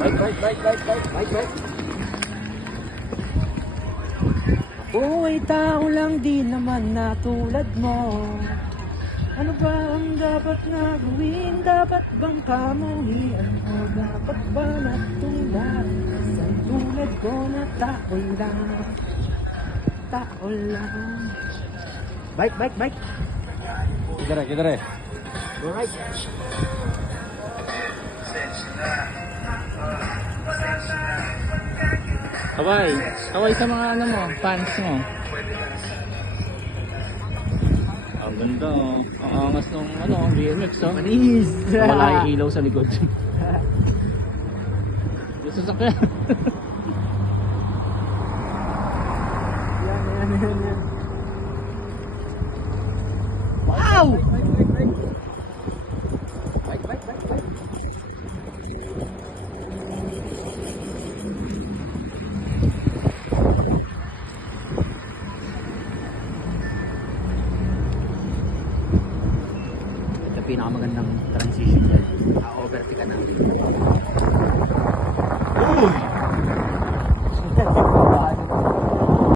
Bike. Ako ay tao lang din naman na tulad mo. Ano ba ang dapat na gawin? Dapat bang kamuhian o dapat ba natulad? Sa tulad ko na tao lang. Tao lang. Bike. Kidere. Alright. Kaway sa mga ano mo, fans mo. Ang ganda oh. Ang angas ng ano, BMX oh. Manis. Malaki ilaw sa likod. Yung sasakyan. Yan. Wow! Bike. Ito pinakamagandang transition dyan. Overtake ka na.